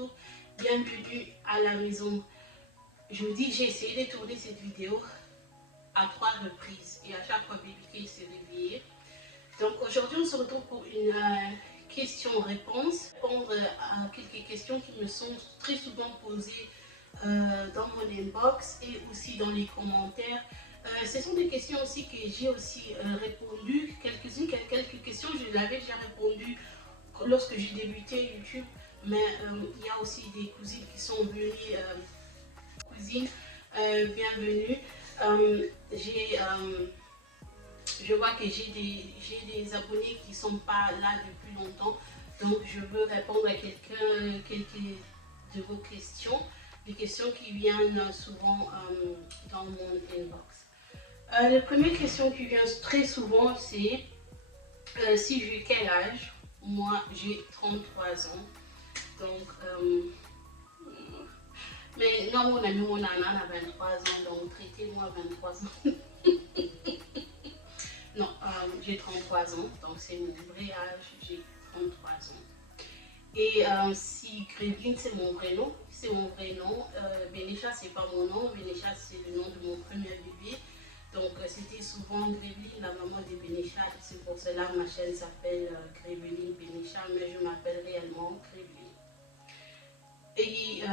YouTube, bienvenue à la maison. Je vous dis, j'ai essayé de tourner cette vidéo à 3 reprises et à chaque fois Baby s'est réveillé. Donc aujourd'hui on se retrouve pour une question-réponse, répondre à quelques questions qui me sont très souvent posées dans mon inbox et aussi dans les commentaires. Ce sont des questions aussi que j'ai aussi répondu, quelques questions je l'avais déjà répondu lorsque j'ai débuté YouTube, mais il y a aussi des cousines qui sont venues, cousines, bienvenue. Je vois que j'ai des abonnés qui ne sont pas là depuis longtemps, donc je veux répondre à quelques de vos questions, des questions qui viennent souvent dans mon inbox. La première question qui vient très souvent, c'est si j'ai quel âge. Moi j'ai 33 ans, donc mais non, mon ami, mon nana a 23 ans, donc traitez-moi 23 ans. Non, j'ai 33 ans, donc c'est mon vrai âge, j'ai 33 ans. Et si Grevline c'est mon vrai nom, Benécha c'est pas mon nom, Benécha c'est le nom de mon premier bébé. Donc c'était souvent Grevline, la maman de Benécha, c'est pour cela que ma chaîne s'appelle Grevline Benécha, mais je m'appelle réellement Grevline. Et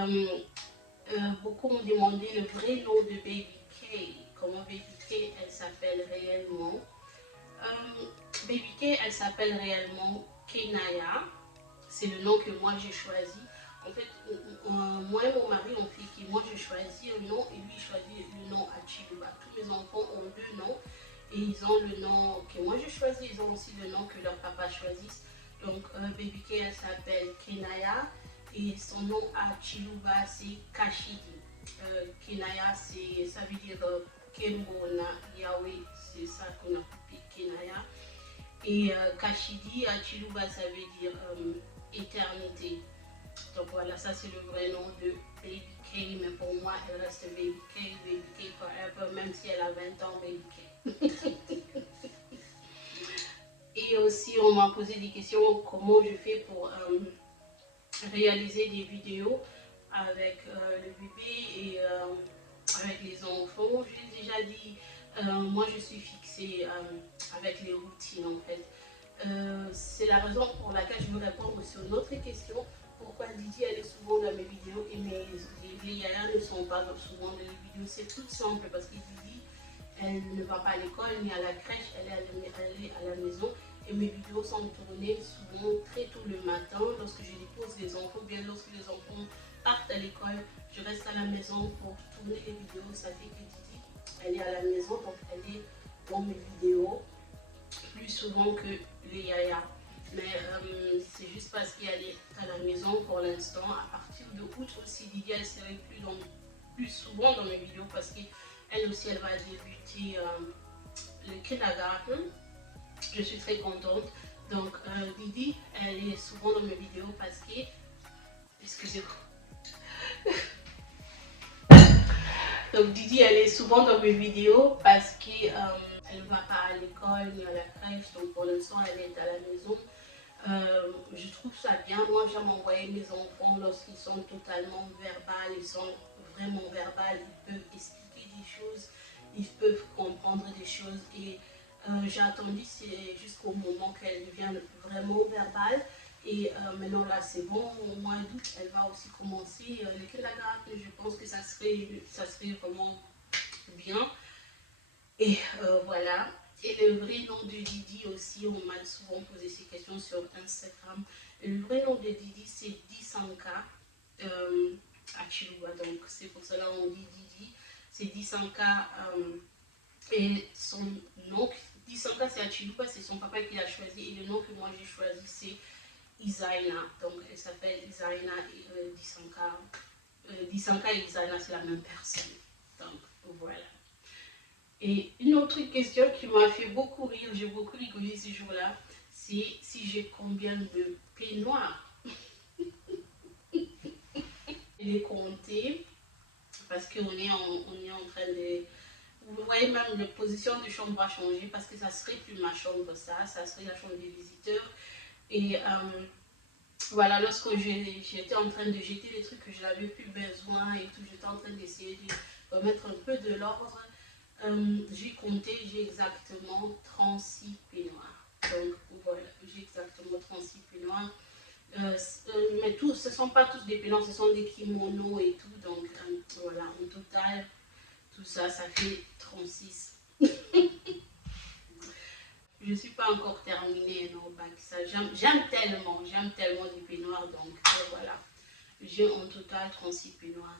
beaucoup m'ont demandé le vrai nom de Baby K, comment Baby K elle s'appelle réellement. Baby K elle s'appelle réellement Kenaya, c'est le nom que moi j'ai choisi. En fait, moi et mon mari on fait que moi je choisis un nom et lui choisit le nom Achiluba. Tous mes enfants ont deux noms et ils ont le nom que moi je choisis, ils ont aussi le nom que leur papa choisissent. Donc Baby K elle s'appelle Kenaya et son nom Achiluba c'est Kashidi. Kenaya ça veut dire Kembona Yahweh, c'est ça qu'on a coupé Kenaya. Et Kashidi Achiluba ça veut dire éternité. Donc voilà, ça c'est le vrai nom de Baby K, mais pour moi elle reste Baby K forever, même si elle a 20 ans, Baby K. Et aussi on m'a posé des questions, comment je fais pour réaliser des vidéos avec le bébé et avec les enfants. Je l'ai déjà dit, moi je suis fixée avec les routines en fait. C'est la raison pour laquelle je veux répondre sur une autre question. Pourquoi Didi elle est souvent dans mes vidéos et les Yaya ne sont pas souvent dans les vidéos. C'est tout simple parce que Didi elle ne va pas à l'école ni à la crèche, elle est à la maison. Et mes vidéos sont tournées souvent très tôt le matin lorsque je dépose les enfants, bien lorsque les enfants partent à l'école, je reste à la maison pour tourner les vidéos. Ça fait que Didi elle est à la maison, donc elle est dans mes vidéos plus souvent que les Yaya. Mais c'est juste parce qu'elle est à la maison pour l'instant. À partir de août aussi, Didi elle serait plus souvent dans mes vidéos parce qu'elle aussi elle va débuter le kindergarten. Je suis très contente. Donc Didi elle est souvent dans mes vidéos parce que, excusez-moi. Donc Didi elle est souvent dans mes vidéos parce que elle ne va pas à l'école ni à la crèche, donc pour l'instant elle est à la maison. Je trouve ça bien. Moi j'aime envoyer mes enfants lorsqu'ils sont totalement verbales, ils sont vraiment verbales, ils peuvent expliquer des choses, ils peuvent comprendre des choses et j'ai attendu jusqu'au moment qu'elle devienne vraiment verbale. Et maintenant là c'est bon, au mois d'août elle va aussi commencer le kindergarten. Je pense que ça serait vraiment bien. Et voilà. Et le vrai nom de Didi aussi, on m'a souvent posé ces questions sur Instagram. Le vrai nom de Didi c'est Disanka Achiluba, donc c'est pour cela on dit Didi. C'est Disanka et son nom, Disanka c'est Achiluba, c'est son papa qui l'a choisi et le nom que moi j'ai choisi c'est Isaina. Donc elle s'appelle Isaina et Disanka. Disanka et Isaina c'est la même personne. Donc voilà. Et une autre question qui m'a fait beaucoup rire, j'ai beaucoup rigolé ce jour-là, c'est si j'ai combien de peignoirs. Je l'ai compté parce qu'on est en train de... Vous voyez même la position de chambre va changer parce que ça serait plus ma chambre, ça serait la chambre des visiteurs. Et voilà, lorsque j'étais en train de jeter les trucs que je n'avais plus besoin et tout, j'étais en train d'essayer de remettre un peu de l'ordre. J'ai compté, j'ai exactement 36 peignoirs. Donc voilà, j'ai exactement 36 peignoirs. Mais tous, ce ne sont pas tous des peignoirs, ce sont des kimonos et tout. Donc voilà, en total, tout ça, ça fait 36. Je ne suis pas encore terminée non, bac. J'aime tellement les peignoirs. Donc voilà, j'ai en total 36 peignoirs.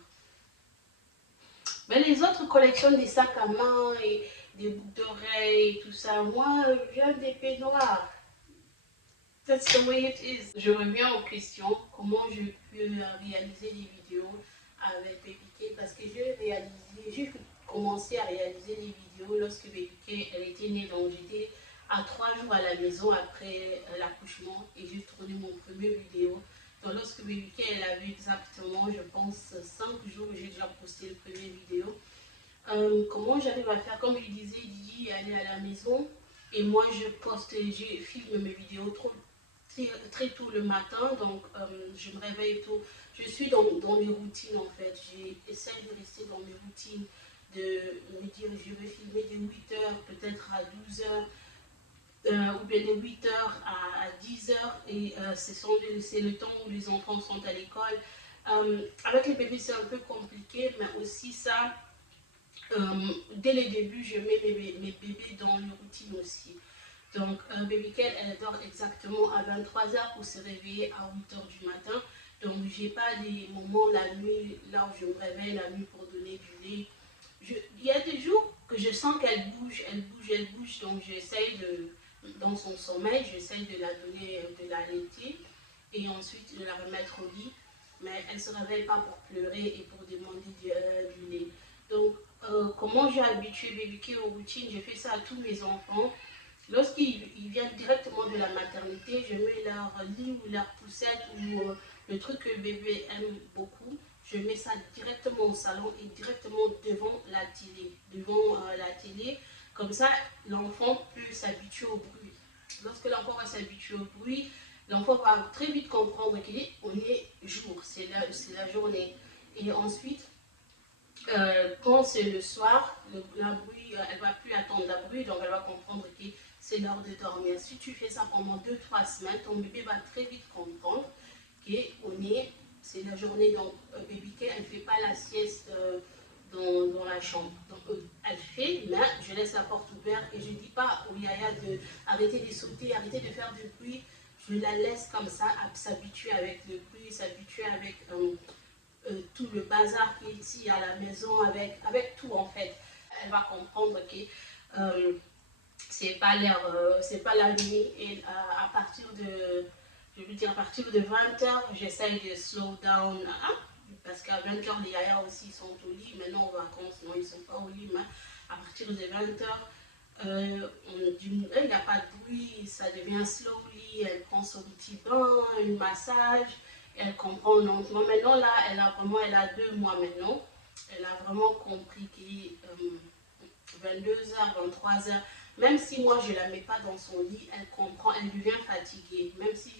Mais les autres collectionnent des sacs à main et des boucles d'oreilles et tout ça. Moi, j'aime des peignoirs. That's the way it is. Je reviens aux questions. Comment je peux réaliser des vidéos avec BBK? Parce que j'ai commencé à réaliser des vidéos lorsque BBK elle était née. Donc j'étais à 3 jours à la maison après l'accouchement et j'ai tourné mon premier vidéo. Donc lorsque BBK elle avait exactement, je pense, 5 jours, j'ai déjà posté le premier vidéo. Comment j'arrive à faire? Comme je disais, Didi elle est à la maison et moi je poste, je filme mes vidéos très tôt le matin, donc je me réveille tôt. Je suis dans mes routines en fait. J'essaie de rester dans mes routines, de me dire je vais filmer de 8 heures peut-être à 12 heures, ou bien de 8 heures à 10 heures, et c'est le temps où les enfants sont à l'école. Avec les bébés c'est un peu compliqué, mais aussi ça, dès le début je mets mes bébés dans les routines aussi. Donc, Baby Kel, elle dort exactement à 23 heures pour se réveiller à 8 heures du matin. Donc, je n'ai pas des moments la nuit, là où je me réveille la nuit pour donner du lait. Il y a des jours que je sens qu'elle bouge, elle bouge, elle bouge. Donc, j'essaye dans son sommeil, j'essaye de la donner, de la laiter et ensuite de la remettre au lit. Mais elle ne se réveille pas pour pleurer et pour demander du lait. Donc, comment j'ai habitué Baby Kel aux routines? J'ai fait ça à tous mes enfants. Lorsqu'ils viennent directement de la maternité, je mets leur lit ou leur poussette ou le truc que le bébé aime beaucoup. Je mets ça directement au salon et directement devant la télé. Comme ça, l'enfant peut s'habituer au bruit. Lorsque l'enfant va s'habituer au bruit, l'enfant va très vite comprendre qu'on est jour, c'est la journée. Et ensuite, quand c'est le soir, la bruit, elle ne va plus attendre la bruit, donc elle va comprendre que c'est l'heure de dormir. Si tu fais ça pendant 2-3 semaines, ton bébé va très vite comprendre c'est la journée. Donc, Baby K, elle ne fait pas la sieste dans la chambre. Donc, elle fait, mais je laisse la porte ouverte et je ne dis pas au yaya d'arrêter de sauter, arrêter de faire du bruit. Je la laisse comme ça, s'habituer avec le bruit, s'habituer avec tout le bazar qui est ici à la maison, avec tout en fait. Elle va comprendre que c'est pas la nuit. Et à partir de, je veux dire, à partir de 20 h, j'essaye de slow down. Hein, parce qu'à 20 h, les yaya aussi sont au lit. Maintenant, en vacances, non, ils ne sont pas au lit. Mais à partir de 20 h, il n'y a pas de bruit, ça devient slowly, elle prend son petit bain, un massage, elle comprend lentement. Maintenant, là, elle a 2 mois maintenant. Elle a vraiment compris que 22 h, 23 h, même si moi je ne la mets pas dans son lit, elle comprend, elle devient fatiguée. Même si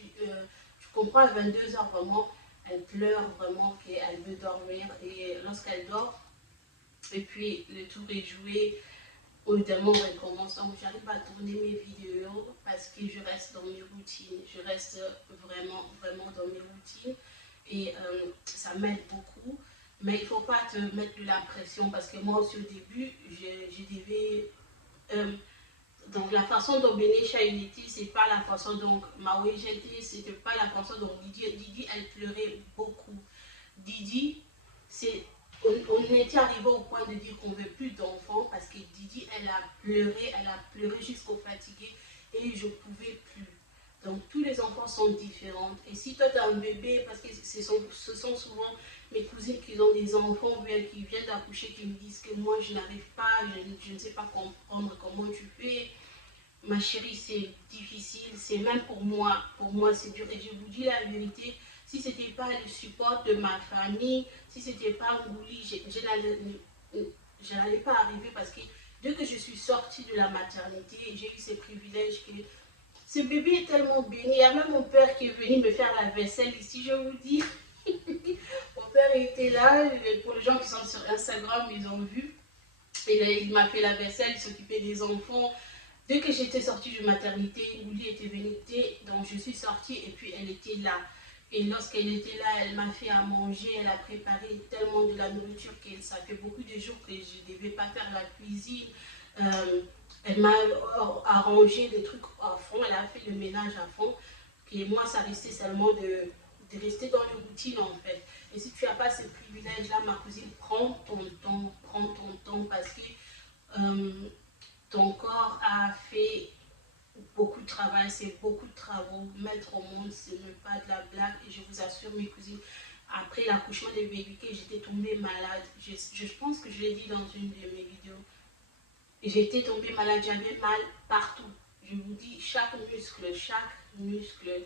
tu comprends, à 22 h, vraiment, elle pleure vraiment qu'elle veut dormir. Et lorsqu'elle dort, et puis le tour est joué, évidemment, on recommence. Donc, j'arrive à tourner mes vidéos parce que je reste dans mes routines. Je reste vraiment, vraiment dans mes routines. Et ça m'aide beaucoup. Mais il ne faut pas te mettre de la pression parce que moi aussi au début, je devais. Donc la façon dont Benécha était, c'est pas la façon dont Maoué était, c'était pas la façon dont Didi, elle pleurait beaucoup. Didi, on était arrivé au point de dire qu'on ne veut plus d'enfants parce que Didi, elle a pleuré jusqu'au fatigué et je ne pouvais plus. Donc tous les enfants sont différents. Et si toi tu as un bébé, parce que ce sont souvent mes cousines qui ont des enfants, bien qui viennent d'accoucher, qui me disent que moi je n'arrive pas, je ne sais pas comprendre comment tu fais. Ma chérie, c'est difficile, c'est même pour moi c'est dur. Et je vous dis la vérité, si ce n'était pas le support de ma famille, si ce n'était pas Ngouli, je n'allais pas arriver parce que dès que je suis sortie de la maternité, j'ai eu ces privilèges que Ce bébé est tellement béni. Il y a même mon père qui est venu me faire la vaisselle ici, je vous dis. Mon père était là. Pour les gens qui sont sur Instagram, ils ont vu. Et là, il m'a fait la vaisselle, il s'occupait des enfants. Dès que j'étais sortie de maternité, Gouli était venue, donc je suis sortie et puis elle était là. Et lorsqu'elle était là, elle m'a fait à manger, elle a préparé tellement de la nourriture que ça fait beaucoup de jours que je ne devais pas faire la cuisine. Elle m'a arrangé des trucs à fond, elle a fait le ménage à fond. Et moi, ça restait seulement de rester dans le routine en fait. Et si tu n'as pas ce privilège-là, ma cousine, prends ton temps parce que ton corps a fait beaucoup de travail, c'est beaucoup de travaux. Mettre au monde, ce n'est pas de la blague. Et je vous assure, mes cousines, après l'accouchement de Baby K, j'étais tombée malade. Je pense que je l'ai dit dans une de mes vidéos. J'étais tombée malade, j'avais mal partout. Je vous dis, chaque muscle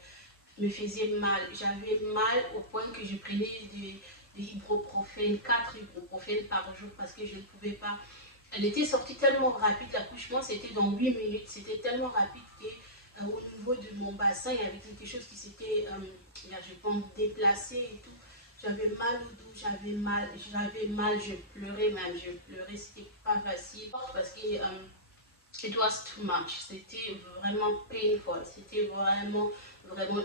me faisait mal. J'avais mal au point que je prenais des ibuprofènes, 4 ibuprofènes par jour parce que je ne pouvais pas. Elle était sortie tellement rapide, l'accouchement c'était dans 8 minutes, c'était tellement rapide que au niveau de mon bassin, il y avait quelque chose qui s'était, je pense, déplacé et tout. J'avais mal au dos, j'avais mal, je pleurais même, c'était pas facile parce que it was too much, c'était vraiment painful, c'était vraiment,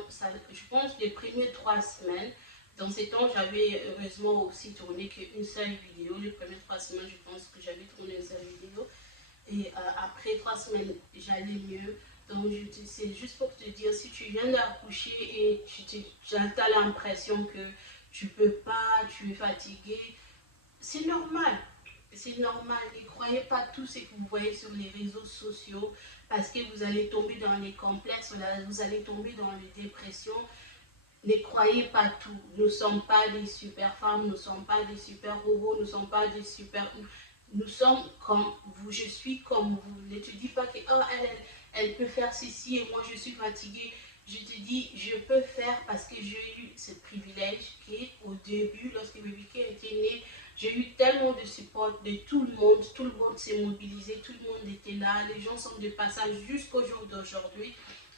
ça, je pense, les premières 3 semaines, dans ces temps, j'avais heureusement aussi tourné qu'une seule vidéo, les premières 3 semaines, je pense que j'avais tourné une seule vidéo, et après 3 semaines, j'allais mieux. Donc, c'est juste pour te dire, si tu viens d'accoucher et tu as l'impression que tu peux pas, tu es fatigué, c'est normal. C'est normal. Ne croyez pas tout ce que vous voyez sur les réseaux sociaux parce que vous allez tomber dans les complexes, vous allez tomber dans les dépressions. Ne croyez pas tout. Nous ne sommes pas des super femmes, nous ne sommes pas des super robots, nous ne sommes pas des super... Nous sommes comme vous, je suis comme vous. Ne te dis pas que oh, elle peut faire ceci et moi je suis fatiguée. Je te dis, je peux faire parce que j'ai eu ce privilège qu'au début, lorsque Baby K était né, j'ai eu tellement de support de tout le monde s'est mobilisé, tout le monde était là, les gens sont de passage jusqu'au jour d'aujourd'hui,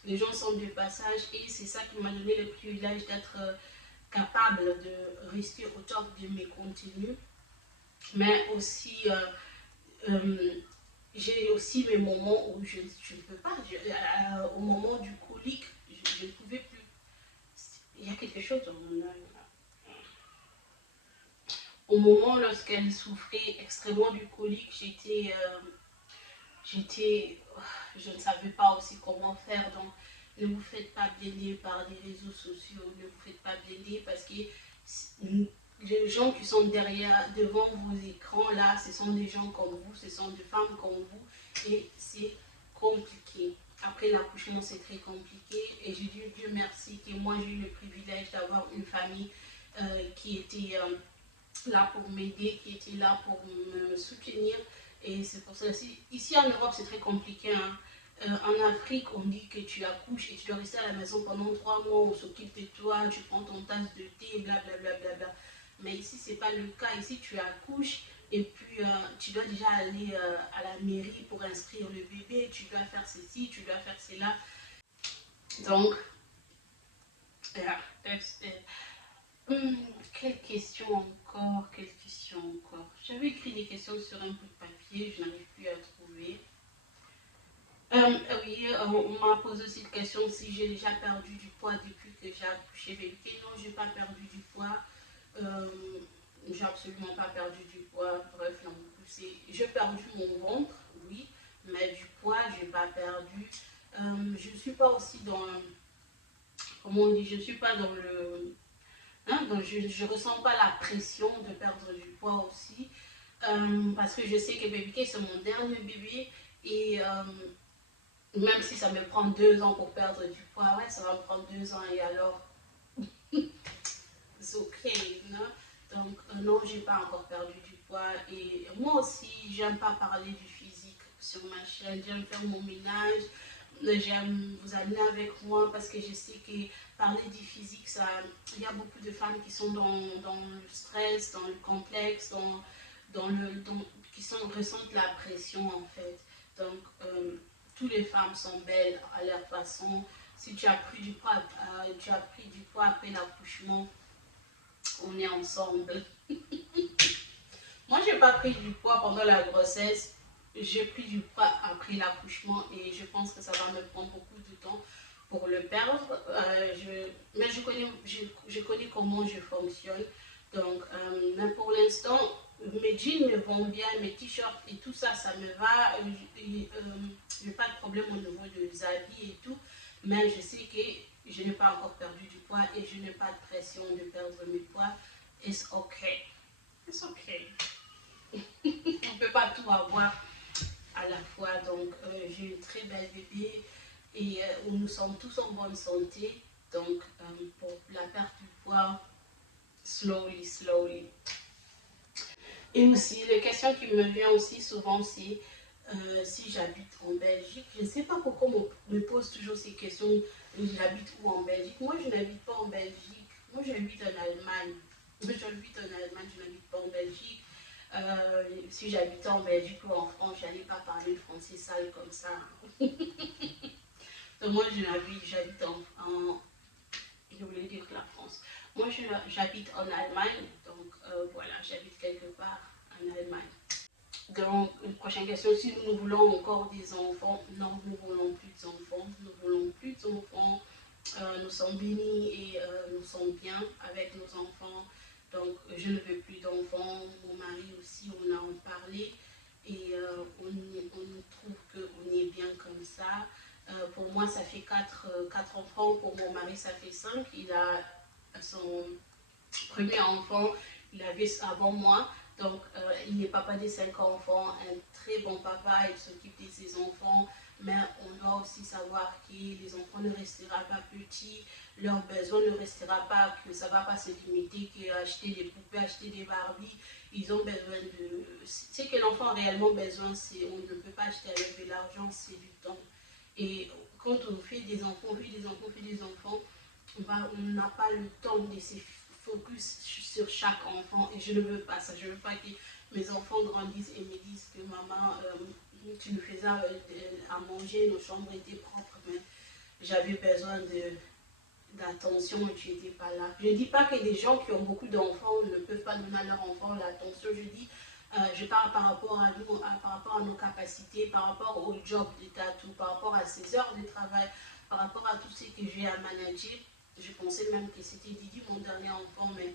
les gens sont de passage et c'est ça qui m'a donné le privilège d'être capable de rester au top de mes contenus, mais aussi j'ai aussi mes moments où je ne peux pas, au moment du colique, je ne pouvais plus. Il y a quelque chose dans mon œil. Au moment lorsqu'elle souffrait extrêmement du colique, je ne savais pas aussi comment faire. Donc, ne vous faites pas blender par des réseaux sociaux, ne vous faites pas blender parce que les gens qui sont devant vos écrans là, ce sont des gens comme vous, ce sont des femmes comme vous et c'est compliqué. Après l'accouchement, c'est très compliqué et j'ai dit Dieu merci que moi j'ai eu le privilège d'avoir une famille qui était là pour m'aider, qui était là pour me soutenir. Et c'est pour ça, ici en Europe, c'est très compliqué. Hein. En Afrique, on dit que tu accouches et tu dois rester à la maison pendant 3 mois, on s'occupe de toi, tu prends ton tasse de thé, blablabla. Bla, bla, bla. Mais ici, ce n'est pas le cas. Ici, tu accouches et puis tu dois déjà aller à la mairie pour inscrire le bébé, tu dois faire ceci, tu dois faire cela. Donc, yeah, that's it. Quelle question encore? Quelle question encore? J'avais écrit des questions sur un bout de papier, je n'arrive plus à trouver. Oui, on m'a posé aussi la question si j'ai déjà perdu du poids depuis que j'ai accouché Baby K. Non, je n'ai pas perdu du poids. J'ai absolument pas perdu du poids. Bref, non. J'ai perdu mon ventre, oui, mais du poids, je n'ai pas perdu. Je ne suis pas aussi dans... Comment on dit? Je ne suis pas dans le... Hein, donc je ne ressens pas la pression de perdre du poids aussi. Parce que je sais que Baby K c'est mon dernier bébé et même si ça me prend 2 ans pour perdre du poids, ouais, ça va me prendre 2 ans et alors, c'est ok, non? Donc non, j'ai pas encore perdu du poids et moi aussi, j'aime pas parler du physique sur ma chaîne, j'aime faire mon ménage, j'aime vous amener avec moi parce que je sais que parler du physique, il y a beaucoup de femmes qui sont dans le stress, dans le complexe, qui ressentent la pression en fait. Donc, toutes les femmes sont belles à leur façon. Si tu as pris du poids, après l'accouchement, on est ensemble. Moi, j'ai pas pris du poids pendant la grossesse. J'ai pris du poids après l'accouchement et je pense que ça va me prendre beaucoup de temps pour le perdre. Mais je connais comment je fonctionne. Donc, mais pour l'instant, mes jeans me vont bien, mes t-shirts et tout ça, ça me va. Je n'ai pas de problème au niveau des habits et tout. Mais je sais que je n'ai pas encore perdu du poids et je n'ai pas de pression de perdre mes poids. It's okay. It's okay. On ne peut pas tout avoir à la fois. Donc, j'ai une très belle bébé et nous sommes tous en bonne santé. Donc, pour la perte du poids, slowly, slowly. Et aussi, la question qui me vient aussi souvent, c'est si j'habite en Belgique. Je ne sais pas pourquoi on me pose toujours ces questions. J'habite où en Belgique? Moi, je n'habite pas en Belgique. Moi, j'habite en Allemagne. J'habite en Allemagne, je n'habite pas en Belgique. Si j'habitais en Belgique ou en France, je n'allais pas parler le français sale comme ça. Donc moi, j'habite je voulais dire la France. Moi, j'habite en Allemagne, donc voilà, j'habite quelque part en Allemagne. Donc, une prochaine question, si nous voulons encore des enfants, non, nous ne voulons plus d'enfants, nous voulons plus d'enfants. Nous sommes bénis et nous sommes bien avec nos enfants. Donc, je ne veux plus d'enfants. Mon mari aussi, on a en parlé et on trouve qu'on est bien comme ça. Pour moi, ça fait 4 enfants. Pour mon mari, ça fait 5. Il a son premier enfant, il avait avant moi. Donc, il est papa des 5 enfants, un très bon papa, il s'occupe de ses enfants. Mais on doit aussi savoir que les enfants ne resteront pas petits, leurs besoins ne resteront pas, que ça ne va pas se limiter qu'à acheter des poupées, acheter des Barbies. Ils ont besoin de... Ce que l'enfant a réellement besoin, on ne peut pas acheter avec de l'argent, c'est du temps. Et quand on fait des enfants, on n'a pas le temps de se focus sur chaque enfant. Et je ne veux pas ça. Je ne veux pas que mes enfants grandissent et me disent que maman, tu nous faisais à manger, nos chambres étaient propres, mais j'avais besoin d'attention et tu n'étais pas là. Je ne dis pas que des gens qui ont beaucoup d'enfants ne peuvent pas donner à leurs enfants l'attention. Je parle par rapport à nous, par rapport à nos capacités, par rapport au job de tatou, par rapport à ses heures de travail, par rapport à tout ce que j'ai à manager. Je pensais même que c'était Didi, mon dernier enfant, mais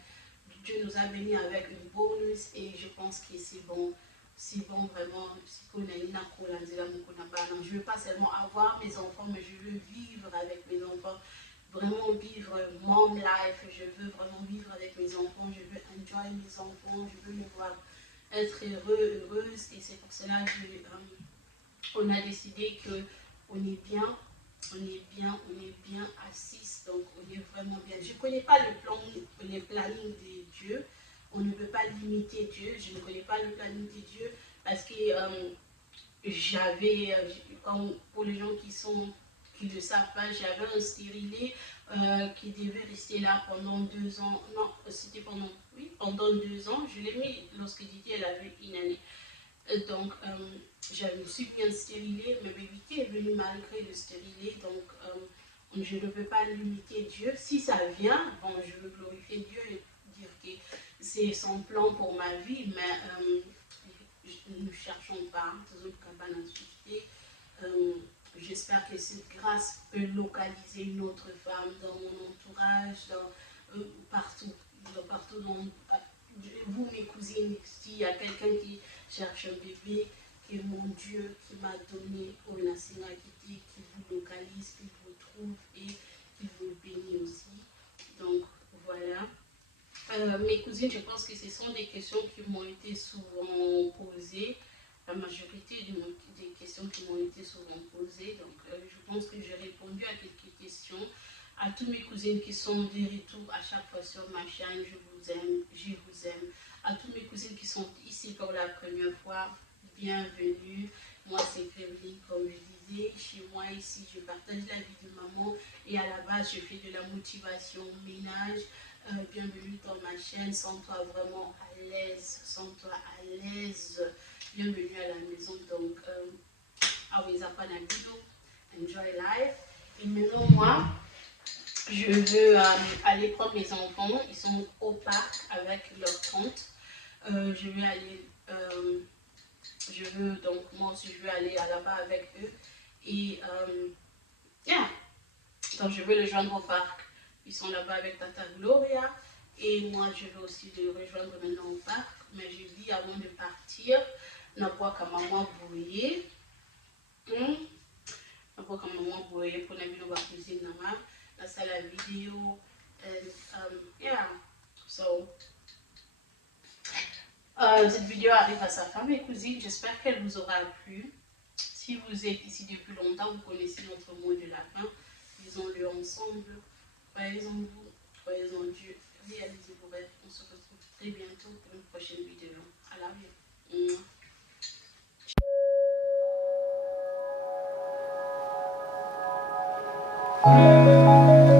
Dieu nous a bénis avec une bonus et je pense que c'est bon. C'est bon vraiment. Je ne veux pas seulement avoir mes enfants, mais je veux vivre avec mes enfants. Vraiment vivre mom life. Je veux vraiment vivre avec mes enfants. Je veux enjoy mes enfants. Je veux les voir être heureuse. Et c'est pour cela qu'on a décidé qu'on est bien. On est bien à 6, donc on est vraiment bien. Je ne connais pas le planning de Dieu. On ne peut pas limiter Dieu. Je ne connais pas le planning de Dieu parce que comme pour les gens qui ne le savent pas, j'avais un stérilet qui devait rester là pendant 2 ans. Non, c'était pendant 2 ans. Je l'ai mis lorsque Didi elle avait une année. Donc, je me suis bien stérilée, mais Bébé est venu malgré le stérilet, donc je ne peux pas limiter Dieu. Si ça vient, bon, je veux glorifier Dieu et dire que c'est son plan pour ma vie, mais nous ne cherchons pas, j'espère que cette grâce peut localiser une autre femme dans mon entourage, partout dans, vous mes cousines, s'il y a quelqu'un qui cherche un bébé, que mon Dieu qui m'a donné au nationalité, qui vous localise, qui vous trouve et qui vous bénit aussi. Donc voilà. Mes cousines, je pense que ce sont des questions qui m'ont été souvent posées. La majorité des questions qui m'ont été souvent posées. Donc je pense que j'ai répondu à quelques questions. À toutes mes cousines qui sont de retour à chaque fois sur ma chaîne, je vous aime. À toutes mes cousines qui sont ici pour la première fois, bienvenue. Moi, c'est Grévely, comme je disais. Chez moi, ici, je partage la vie de maman et à la base, je fais de la motivation ménage. Bienvenue dans ma chaîne. Sens-toi vraiment à l'aise. Sens-toi à l'aise. Bienvenue à la maison. Donc, always upon a video. Enjoy life. Et maintenant, moi, je veux aller prendre mes enfants. Ils sont au parc avec leur tante. Je vais aller, donc moi aussi, je veux aller là-bas avec eux. Et, yeah. Donc, je veux les joindre au parc. Ils sont là-bas avec Tata Gloria. Et moi, je veux aussi les rejoindre maintenant au parc. Mais je dis avant de partir, n'a pas qu'à maman brouiller. N'a pas qu'à maman brouiller pour la vidéo de la cuisine. Là, c'est la vidéo. And, yeah. So, cette vidéo arrive à sa fin, mes cousines. J'espère qu'elle vous aura plu. Si vous êtes ici depuis longtemps, vous connaissez notre mot de la fin. Disons-le ensemble. Croyez en vous, croyez en Dieu, réalisez vos rêves. On se retrouve très bientôt pour une prochaine vidéo. I love you.